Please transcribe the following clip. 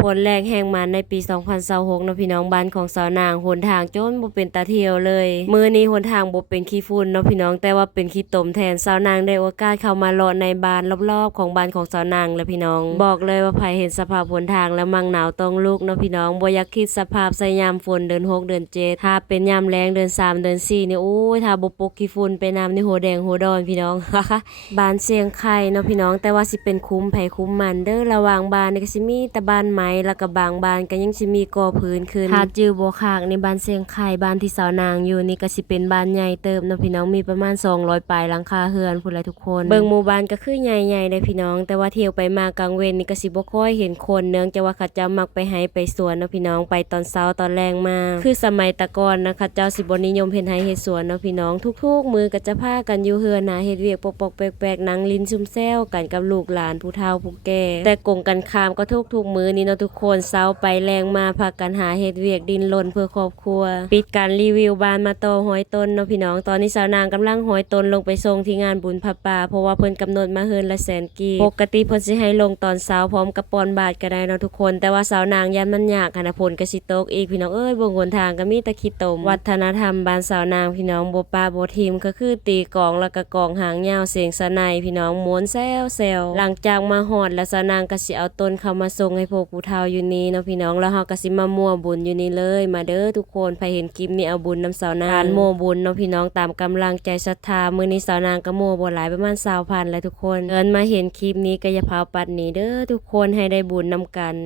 ฝนแรงแห้งมาในปี2026เนาะพี่น้องบ้านของสาวนางหนทางจนบ่เป็นตาเที่ยวเลยมื้อนี้หนทางบ่เป็นขี้ฝุ่นเนาะพี่น้องแต่ว่าเป็นขี้ตมแทนสาวนางได้โอกาสเข้ามาเลาะในบ้านรอบๆของบ้านของสาวนางและพี่น้องบอกเลยว่าไผเห็นสภาพหนทางแล้วมั่งหนาวต้องลุกเนาะพี่น้องบ่อยากคิดสภาพใส่ยามฝนเดือน6เดือน7ถ้าเป็นยามแล้งเดือน3เดือน4นี่โอ้ยถ้าบ่ปกขี้ฝุ่นไปน้ำนี่หัวแดงหัวดอนพี่น้อง บ้านเสียงไข่เนาะพี่น้องแต่ว่าสิเป็นคุ้มไผคุ้มมันเด้อระหว่างบ้านนี่ก็สิมีแต่บ้านไม้แล้วก็บางบ้านก็ยังสิมีก่อพื้นขึ้นถ้าจื้อบ่คักในบ้านเสียงไข่บ้านที่สาวนางอยู่นี่ก็สิเป็นบ้านใหญ่เติบเนาะพี่น้องมีประมาณ200ปลายหลังคาเรือนพุ่นแหละทุกคนเบิ่งหมู่บ้านก็คือใหญ่ๆเด้พี่น้องแต่ว่าเที่ยวไปมากลางเว้นนี่ก็สิบ่ค่อยเห็นคนเนื่องจากว่าเขาเจ้ามักไปไห้ไปสวนเนาะพี่น้องไปตอนเช้าตอนแลงมาคือสมัยตะก่อนนะคะเจ้าสิบ่นิยมเฮ็ดไห้เฮ็ดสวนเนาะพี่น้องทุกๆมื้อก็จะพากันอยู่เฮือนหาเฮ็ดเวียกปอกๆแปลกๆนั่งลิ้นซุ่มแซวกันกับลูกหลานผู้เฒ่าผู้แก่แต่กงกันข้ามก็ทุกมื้อนี้เนาะทุกคนเช้าไปแลงมาพากันหาเฮ็ดเวียกดิ้นรนเพื่อครอบครัวปิดการรีวิวบ้านมาต่อหอยต้นเนาะพี่น้องตอนนี้สาวนางกำลังหอยต้นลงไปส่งที่งานบุญพระป่าเพราะว่าเพิ่นกำหนดมาเฮือนละแสนกีบปกติเพิ่นสิให้ลงตอนเช้าพร้อมกับปอนบาทก็ได้เนาะทุกคนแต่ว่าสาวนางยันมันยากหั้นน่ะฝนก็สิตกอีกพี่น้องเอ้ยบนหนทางก็มีแต่ขี้ตมวัฒนธรรมบ้านสาวนางพี่น้องบ่ปาบ่ทิมก็คือตีกลองแล้วก็กลองหางยาวเสียงสะไนพี่น้องม้วนแซวหลังจากมาฮอดแล้วสาวนางก็สิเอาต้นเข้ามาส่งให้พวกผู้เฒ่าอยู่นี่เนาะพี่น้องแล้วเฮาก็สิมามั่วบุญอยู่นี่เลยมาเด้อทุกคนใครเห็นคลิปนี้เอาบุญนำสาวนางการมั่วบุญเนาะพี่น้องตามกำลังใจศรัทธามื้อนี้สาวนางก็มั่วบ่หลายประมาณ20,000แล้วทุกคนเอิ้นมาเห็นคลิปนี้ก็อย่าพาปัดหนีเด้อทุกคนให้ได้บุญนำกัน